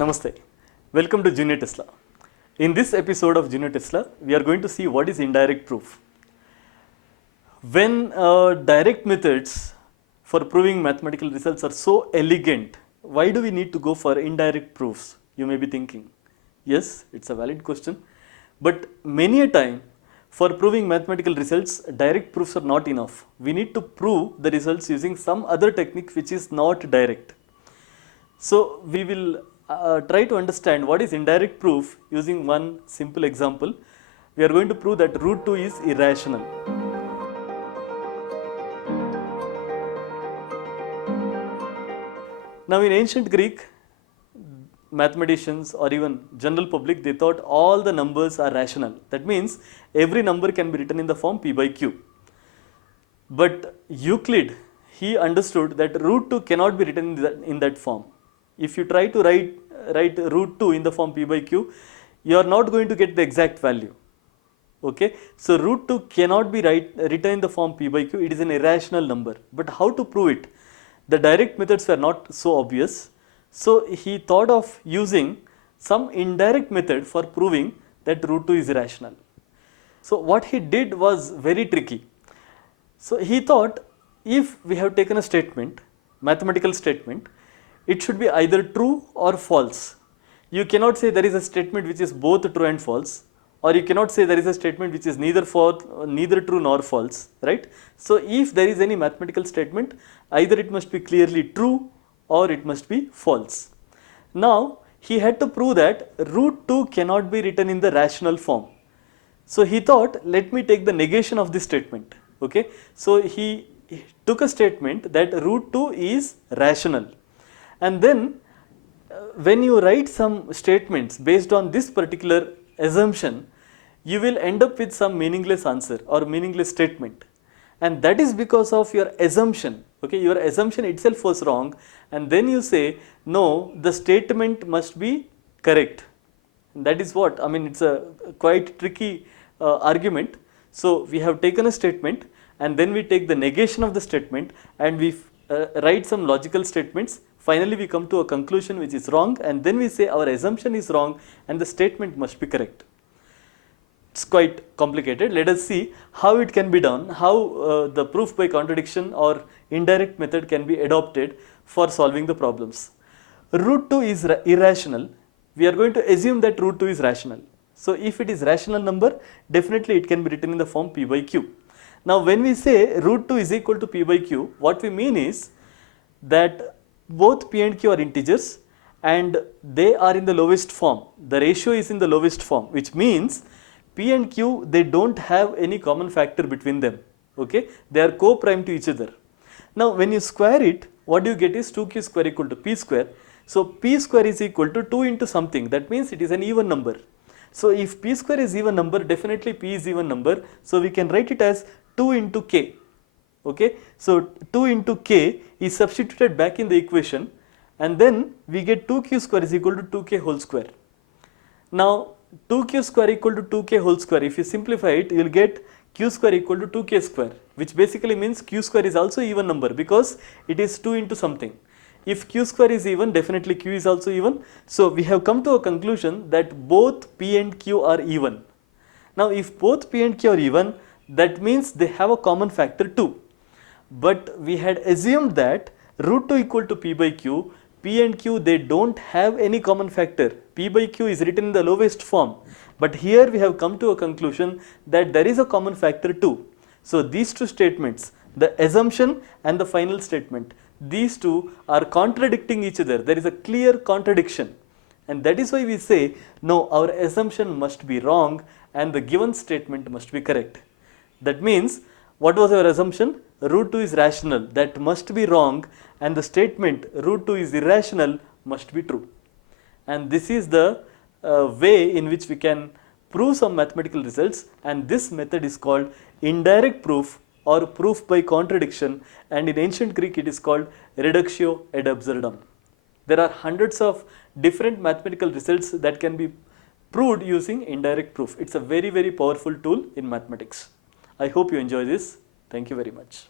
Namaste. Welcome to Junior Tesla. In this episode of Junior Tesla, we are going to see what is indirect proof. When direct methods for proving mathematical results are so elegant, why do we need to go for indirect proofs? You may be thinking. Yes, it's a valid question. But many a time, for proving mathematical results, direct proofs are not enough. We need to prove the results using some other technique which is not direct. So we will try to understand what is indirect proof using one simple example. We are going to prove that root 2 is irrational. Now in ancient Greek, mathematicians or even general public, they thought all the numbers are rational. That means every number can be written in the form p by q. But Euclid, he understood that root 2 cannot be written in that form. If you try to write root 2 in the form p by q, you are not going to get the exact value. Okay, so root 2 cannot be written in the form p by q. It is an irrational number. But how to prove it? The direct methods were not so obvious. So he thought of using some indirect method for proving that root 2 is irrational. So what he did was very tricky. So he thought, if we have taken a statement, mathematical statement, it should be either true or false. You cannot say there is a statement which is both true and false, or you cannot say there is a statement which is neither true nor false, right? So if there is any mathematical statement, either it must be clearly true or it must be false. Now he had to prove that root 2 cannot be written in the rational form. So he thought, let me take the negation of this statement. Okay, so he took a statement that root 2 is rational, and then when you write some statements based on this particular assumption, you will end up with some meaningless answer or meaningless statement, and that is because of your assumption. Okay, your assumption itself was wrong, and then you say no, the statement must be correct. And that is what I mean. It's a quite tricky argument. So we have taken a statement, and then we take the negation of the statement, and we write some logical statements. Finally we come to a conclusion which is wrong, and then we say our assumption is wrong and the statement must be correct. It's quite complicated. Let us see how it can be done, how the proof by contradiction or indirect method can be adopted for solving the problems. Root 2 is irrational. We are going to assume that root 2 is rational. So if it is rational number, definitely it can be written in the form p by q. Now when we say root 2 is equal to p by q, what we mean is that both p and q are integers and they are in the lowest form. The ratio is in the lowest form, which means p and q, they don't have any common factor between them. Okay, they are co-prime to each other. Now when you square it, what you get is 2q square equal to p square. So p square is equal to 2 into something. That means it is an even number. So if p square is even number, definitely p is even number. So we can write it as 2 into k. Okay, so 2 into k is substituted back in the equation, and then we get 2q square is equal to 2k whole square. Now 2q square equal to 2k whole square, if you simplify it, you will get q square equal to 2k square, which basically means q square is also even number because it is 2 into something. If q square is even, definitely q is also even. So we have come to a conclusion that both p and q are even. Now if both p and q are even, that means they have a common factor 2. But we had assumed that root 2 equal to p by q, p and q, they don't have any common factor. P by q is written in the lowest form. But here we have come to a conclusion that there is a common factor 2. So these two statements, the assumption and the final statement, these two are contradicting each other. There is a clear contradiction, and that is why we say no, our assumption must be wrong and the given statement must be correct. That means, what was our assumption? Root 2 is rational, that must be wrong, and the statement root 2 is irrational must be true. And this is the way in which we can prove some mathematical results, and this method is called indirect proof or proof by contradiction, and in ancient Greek it is called reductio ad absurdum. There are hundreds of different mathematical results that can be proved using indirect proof. It's a very, very powerful tool in mathematics. I hope you enjoy this. Thank you very much.